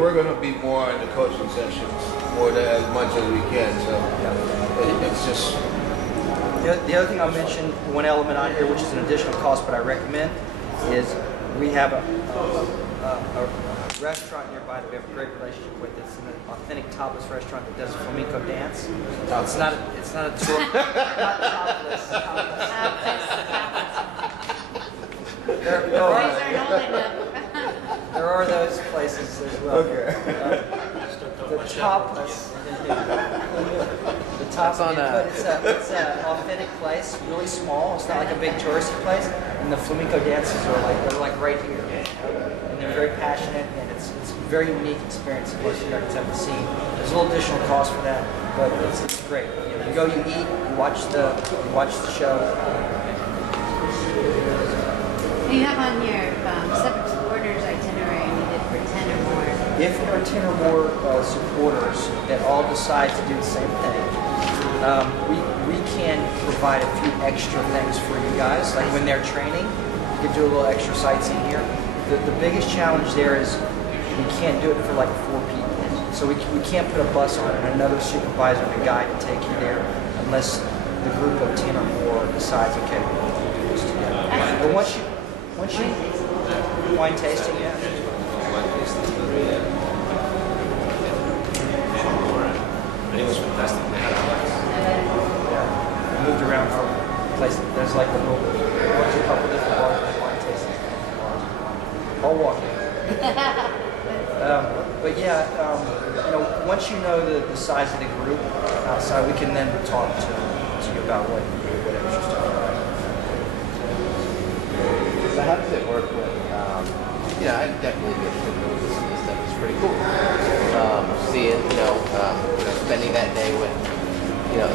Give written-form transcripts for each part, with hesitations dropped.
we're going to be more in the coaching sessions, more than as much as we can. So it's just. The other thing I'll mention, one element on here, which is an additional cost, but I recommend, is we have a restaurant nearby that we have a great relationship with. It's an authentic topless restaurant that does flamenco dance. It's not a tour. Not topless. There are those places as well. Okay. The topless. The top on but it's an authentic place, really small. It's not like a big touristy place. And the flamenco dances are they're right here. And they're very passionate, and it's a very unique experience that most Americans haven't seen. There's a little additional cost for that, but it's great. You go, you eat, you watch the show. You have on your separate supporters itinerary needed for 10 or more. If there are 10 or more supporters that all decide to do the same thing, we can provide a few extra things for you guys. Like when they're training, you can do a little extra sightseeing here. The biggest challenge there is we can't do it for like 4 people. So we can't put a bus on and another supervisor and a guide to take you there unless the group of 10 or more decides, okay, we'll do this together. But once you wine tasting, yeah. It was fantastic. Yeah. We moved around from place. There's like a couple different bars, wine tasting bars. All walking. But yeah, once you know the size of the group outside, we can then talk to you about what extra stuff. So how does it work with? I definitely get to know this stuff. It's pretty cool. Seeing, spending that day with,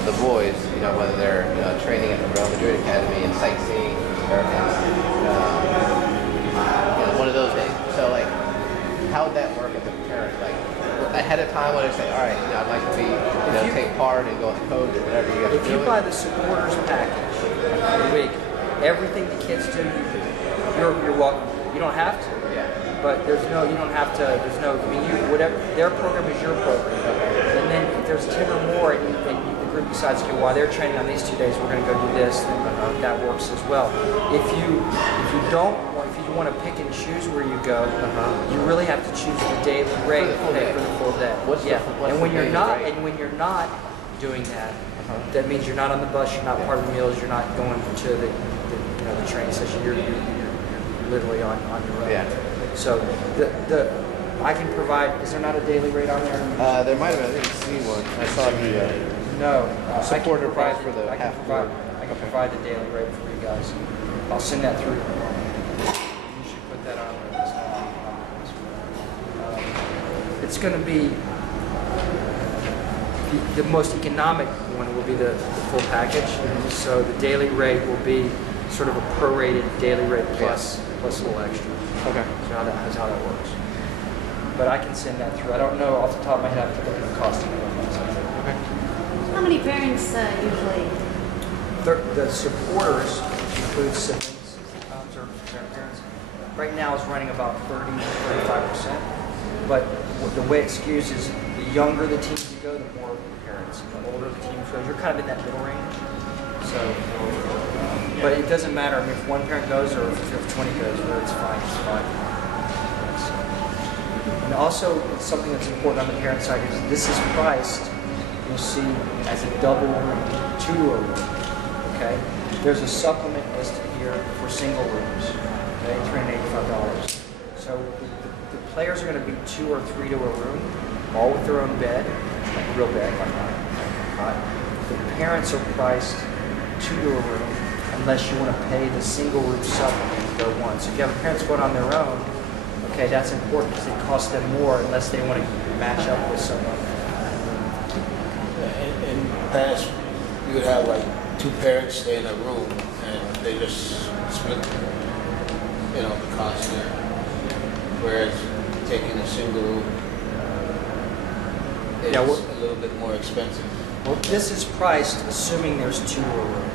the boys, whether they're training at the Real Madrid Academy and sightseeing, or one of those days. So like, how would that work as a parent? Like ahead of time, when I say, all right, I'd like to be, take part and go with the coach or whatever you guys do. If you buy the supporters package every week, everything the kids do, you're welcome. You don't have to. Yeah. But you don't have to. Whatever their program is your program. Okay. And then if there's 10 or more, and the group decides, okay, while they're training on these 2 days, we're going to go do this, then that works as well. If you want to pick and choose where you go, you really have to choose the daily rate for the full day. And when you're not doing that, that means you're not on the bus, you're not part of the meals, you're not going to the training session. You're literally on your own. Yeah. So I can provide. Is there not a daily rate on there? There might have been. I didn't see one. I saw the supporter price for the half. I can provide the daily rate for you guys. I'll send that through. You should put that on there. It's going to be the most economic one will be the full package. So the daily rate will be sort of a prorated daily rate plus a little extra. Okay. So that's how that works. But I can send that through. I don't know off the top of my head. I have to look at the costing of it. Okay. How many parents usually? The supporters, which includes siblings, or parents, right now is running about 30-35%. But the way it skews is the younger the teams you go, the more parents. The older the team goes, you're kind of in that middle range. So, but it doesn't matter. I mean, if one parent goes or if 20 goes, it's fine. It's fine. And also, something that's important on the parent side is this is priced, you'll see, as a double room, 2-door room. Okay? There's a supplement listed here for single rooms. Okay, $385. So the players are going to be 2 or 3 to a room, all with their own bed, like a real bed, like mine. The parents are priced 2 to a room, unless you want to pay the single room supplement and go one. So if you have parents going on their own, okay, that's important because it costs them more unless they want to match up with someone. In the past, you would have like 2 parents stay in a room and they just split, the cost there. Whereas taking a single room is a little bit more expensive. Well, this is priced assuming there's 2 to a room.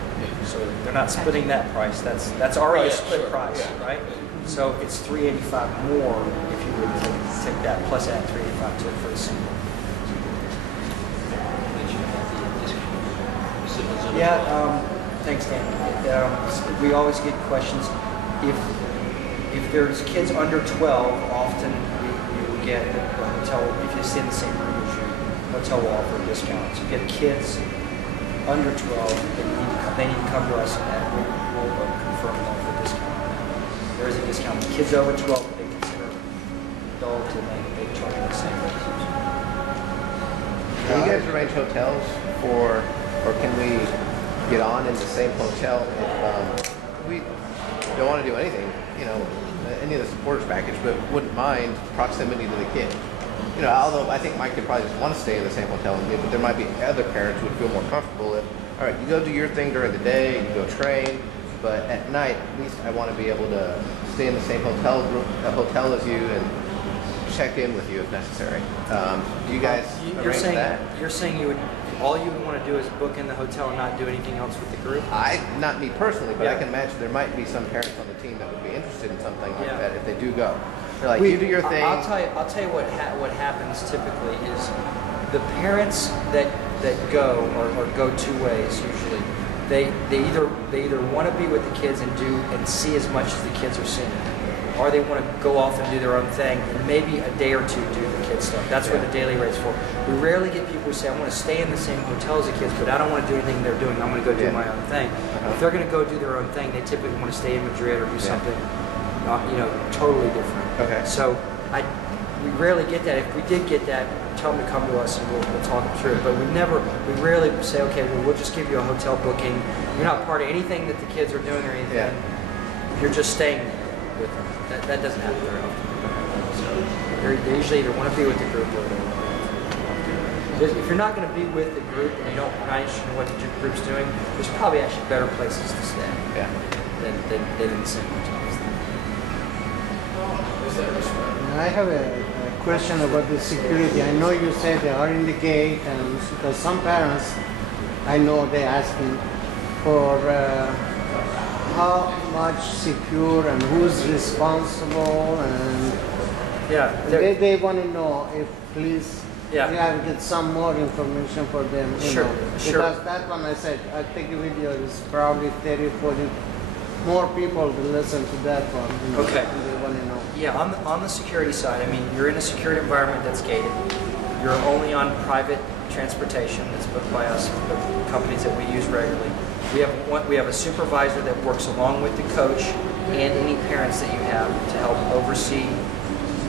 So they're not splitting that price. That's already a split price, right? So it's $385 more if you would take that plus add 385 to it for the single. Yeah, thanks, Dan. We always get questions. If there's kids under 12, often we will get the hotel, if you stay in the same room as you, hotel will offer a discount. So if you have kids under 12, they need to come to us and we'll confirm them for discount. There is a discount. Kids over 12, they consider adults and they charge the same. Do you guys arrange hotels for, or can we get on in the same hotel if we don't want to do anything, you know, any of the supporters package, but wouldn't mind proximity to the kid? You know, although I think Mike could probably just want to stay in the same hotel with me, but there might be other parents who would feel more comfortable if, all right, you go do your thing during the day, you go train, but at night, at least I want to be able to stay in the same hotel as you and check in with you if necessary. Do you guys arrange that? You're saying you would, all you would want to do is book in the hotel and not do anything else with the group? Not me personally, but Yeah. I can imagine there might be some parents on the team that would be interested in something like Yeah. that if they do go. They're like, you do your thing. I'll tell you what happens typically is the parents that go or go two ways usually. They either want to be with the kids and see as much as the kids are seeing, or they want to go off and do their own thing and maybe a day or two do the kids stuff. That's where the daily rate's for. We rarely get people who say, I want to stay in the same hotel as the kids, but I don't want to do anything they're doing. I'm going to go do my own thing. If they're going to go do their own thing, they typically want to stay in Madrid or do something, totally different. Okay. So we rarely get that. If we did get that, tell them to come to us and we'll talk them through it. But we rarely say, okay, well, we'll just give you a hotel booking. You're not part of anything that the kids are doing or anything. Yeah. You're just staying with them. That doesn't happen very often. So they usually either want to be with the group or they want to. If you're not going to be with the group and you're not interested in what the group's doing, there's probably actually better places to stay than in the same hotels. I have a question about the security. I know you said they are in the gate, and because some parents, I know they're asking for how much secure and who's responsible, and they want to know if please you have to get some more information for them. Sure. Because that one I said, I think the video is probably 30, 40 more people to listen to that one. Okay. They want to know. Yeah, on the security side, I mean, you're in a security environment that's gated. You're only on private transportation that's booked by us, the companies that we use regularly. We have a supervisor that works along with the coach and any parents that you have to help oversee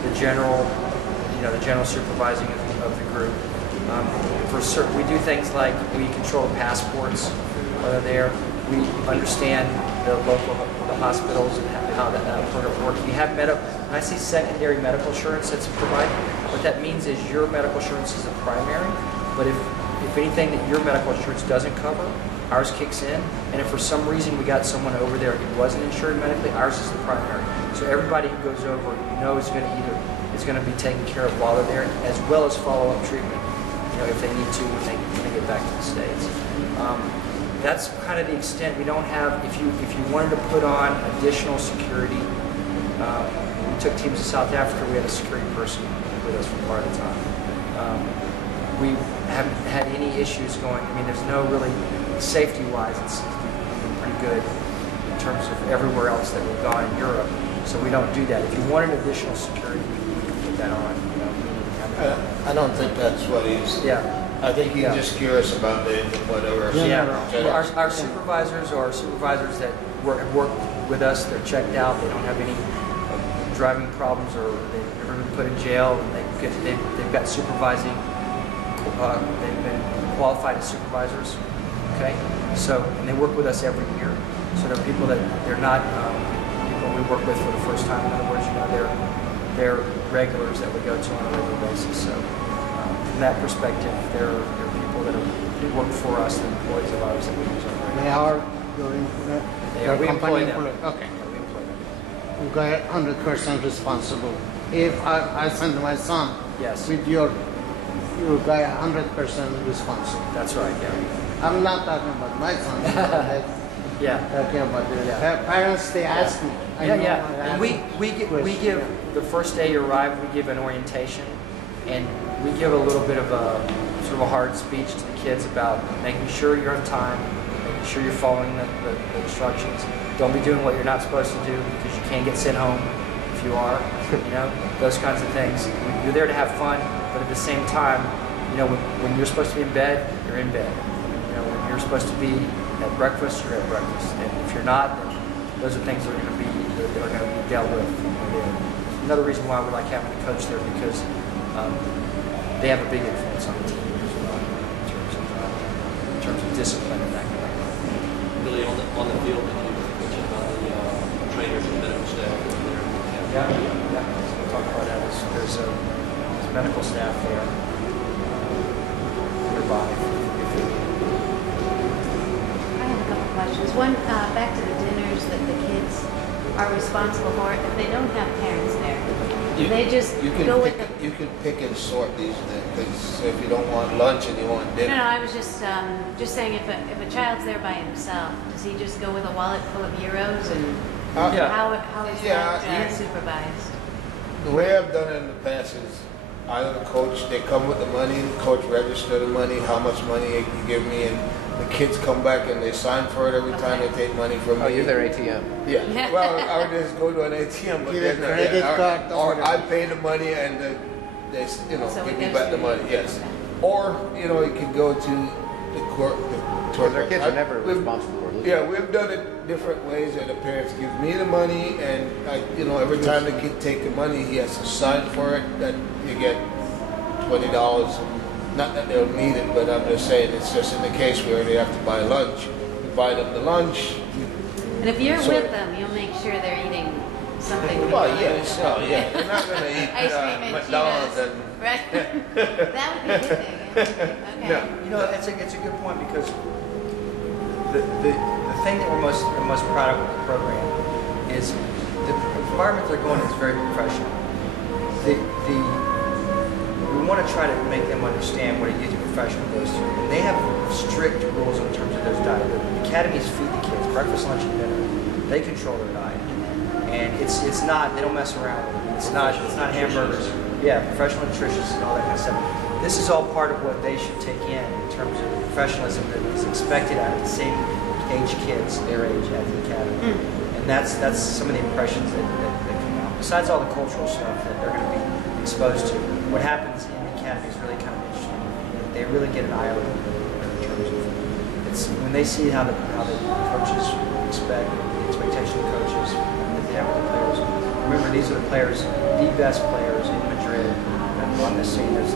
the general supervising of the group. We do things like we control passports while they're there. We understand the hospitals and how that program works. We have when I say secondary medical insurance that's provided, what that means is your medical insurance is the primary, but if anything that your medical insurance doesn't cover, ours kicks in, and if for some reason we got someone over there who wasn't insured medically, ours is the primary. So everybody who goes over, is going to be taken care of while they're there, as well as follow-up treatment, if they need to when they get back to the States. That's kind of the extent. We don't have, if you wanted to put on additional security, we took teams to South Africa, we had a security person with us for part of the time. We haven't had any issues going, there's no really, safety-wise, it's been pretty good in terms of everywhere else that we've gone in Europe, so we don't do that. If you wanted additional security, we can put that on. I don't think that's what he's. I think he's just curious about the whatever. Our supervisors are supervisors that have worked with us. They're checked out. They don't have any driving problems, or they've never been put in jail. And they've got supervising. They've been qualified as supervisors. Okay, so and they work with us every year. So they're people that they're not people we work with for the first time. In other words, they're regulars that we go to on a regular basis. So. From that perspective, they're people that work for us, and employees of ours that we use on regular. They are your We company employ them. employee. Okay. Yeah, we employ them. You got 100% responsible. If I send my son Yes. with you got 100% responsible. That's right. Yeah. I'm not talking about my son. Yeah. talking about the Yeah. parents, they ask me. I Yeah, know yeah. I And ask we question, give yeah. the first day you arrive, we give an orientation, and we give a little bit of a sort of a hard speech to the kids about making sure you're on time, making sure you're following the instructions. Don't be doing what you're not supposed to do because you can't get sent home if you are. You know, those kinds of things. You're there to have fun, but at the same time, you know, when you're supposed to be in bed, you're in bed. You know, when you're supposed to be at breakfast, you're at breakfast. And if you're not, then those are things that are going to be dealt with. Another reason why we like having a coach there, because they have a big influence on the team as well in terms of discipline and that kind of thing. Really on the field, and you mentioned about the trainers and medical staff there. Yeah. We'll talk about that. There's medical staff there nearby. I have a couple questions. One, back to the dinners that the kids are responsible for. If they don't have parents there, they just go with the... You can pick and sort these things. If you don't want lunch and you want dinner. No, I was just saying if a child's there by himself, does he just go with a wallet full of euros and Yeah. how is that Yeah. supervised? The way I've done it in the past is either the coach, they come with the money, the coach register the money, how much money you give me, and the kids come back and they sign for it every time they take money from me. Oh, you're their ATM. Yeah. Well, I would just go to an ATM, but Give a then credit card or or I pay the money and they So give it me goes back the to money. you. Yes. Or you can go to the court. Because their kids are never responsible for losing. Yeah, we've done it different ways, and the parents give me the money, and every time the kid take the money, he has to sign for it. That you get $20. Not that they'll need it, but I'm just saying it's just in the case where they have to buy lunch. We buy them the lunch. And if you're So- with them, you'll make sure they're eating something. Well, yes, yeah. They're not going to eat Ice cream and McDonald's Cheetos. Right? That would be a good thing. Okay. No. You know, it's a good point, because the thing that we're most proud of with the program is the environment they're going in is very professional. We want to try to make them understand what a youth professional goes through. And they have strict rules in terms of their diet. The academies feed the kids breakfast, lunch, and dinner. They control their diet, and it's not, they don't mess around with it. It's not hamburgers. Yeah, professional nutritionists and all that kind of stuff. This is all part of what they should take in terms of the professionalism that is expected out of the same age kids, their age at the academy. And that's some of the impressions that come out. Besides all the cultural stuff that they're going to be exposed to, what happens in the academy is really kind of interesting. They really get an eye opener in terms of when they see how the coaches expect, the expectation of coaches that they have with the players. Remember, these are the players, the best players in Madrid. On this scene, there's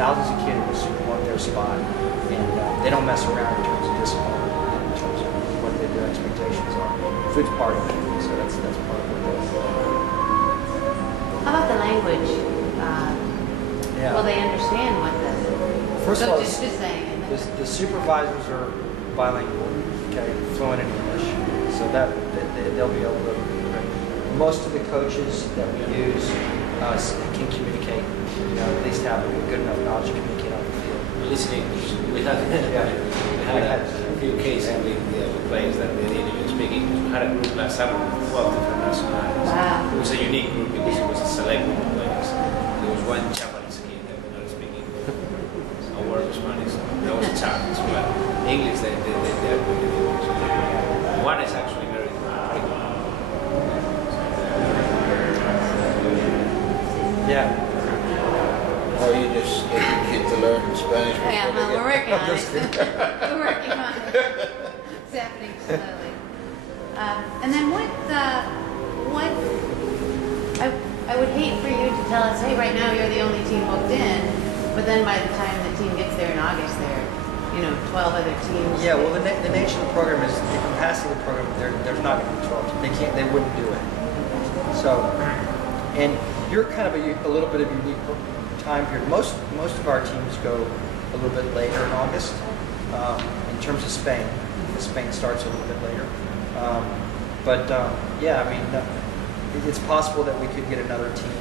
thousands of kids who want their spot, and they don't mess around in terms of discipline, in terms of what their expectations are. Food's part of it, so that's part of what they do. How about the language? Yeah. Will they understand what the First of all, coach is just saying? the supervisors are bilingual, okay, fluent in English, so that they'll be able to. Most of the coaches that we use can communicate, at least have a good enough knowledge to communicate on the field. Listening, we had a few cases with players that they didn't even speak English. We had a group last summer with 12 different nationalities. Wow. It was a unique group because it was a select group of players. There was one Japanese kid that could not speak English. A word of Spanish. That was a challenge, but English, they are good in English. One is actually very good. Yeah. Or you just get your kid to learn Spanish. Yeah, before well, they we're working on it. Just kidding. We're working on it. It's happening slowly. And then I would hate for you to tell us, hey, right now you're the only team booked in, but then by the time the team gets there in August, there are 12 other teams. Yeah, well, the nature of the program is the capacity of the program. There's not going to be 12. They wouldn't do it. So, and you're kind of a little bit of a unique time period. Most of our teams go a little bit later in August. In terms of Spain, Spain starts a little bit later. Yeah, I mean, it's possible that we could get another team